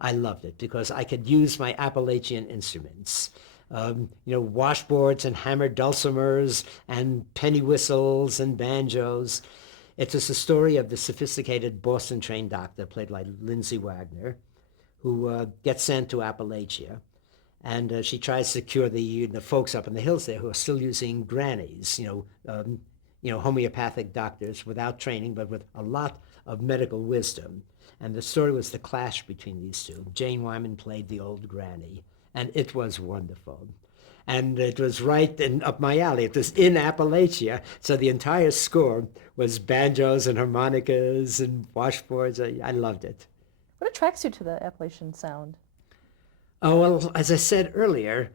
I loved it because I could use my Appalachian instruments. Washboards and hammered dulcimers and penny whistles and banjos. It was the story of the sophisticated Boston-trained doctor, played by Lindsay Wagner, who gets sent to Appalachia. And she tries to cure the folks up in the hills there who are still using grannies, homeopathic doctors without training, but with a lot of medical wisdom. And the story was the clash between these two. Jane Wyman played the old granny, and it was wonderful. And it was right up my alley. It was in Appalachia, so the entire score was banjos and harmonicas and washboards. I loved it. What attracts you to the Appalachian sound? Oh, well, as I said earlier,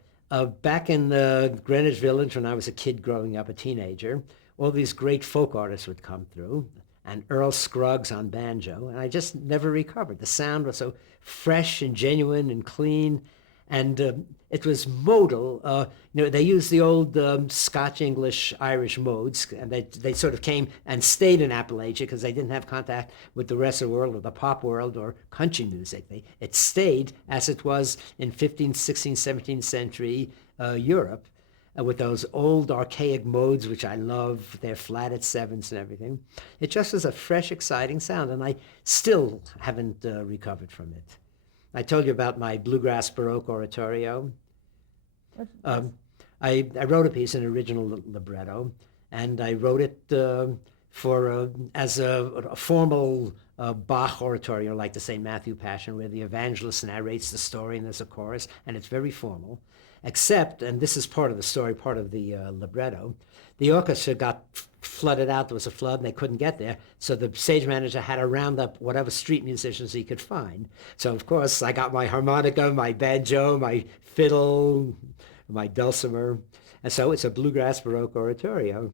back in the Greenwich Village when I was a kid growing up, a teenager, all these great folk artists would come through, and Earl Scruggs on banjo, and I just never recovered. The sound was so fresh and genuine and clean, and it was modal. They used the old Scotch, English, Irish modes, and they sort of came and stayed in Appalachia because they didn't have contact with the rest of the world or the pop world or country music. It stayed as it was in 15th, 16th, 17th century Europe with those old archaic modes, which I love. They're flatted sevenths and everything. It just was a fresh, exciting sound, and I still haven't recovered from it. I told you about my bluegrass Baroque oratorio. I wrote a piece, an original libretto, and I wrote it as a formal Bach oratorio, like the St. Matthew Passion, where the evangelist narrates the story and there's a chorus, and it's very formal. Except, and this is part of the story, part of the libretto, the orchestra got flooded out. There was a flood and they couldn't get there. So the stage manager had to round up whatever street musicians he could find. So, of course, I got my harmonica, my banjo, my fiddle, my dulcimer. And so it's a bluegrass Baroque oratorio.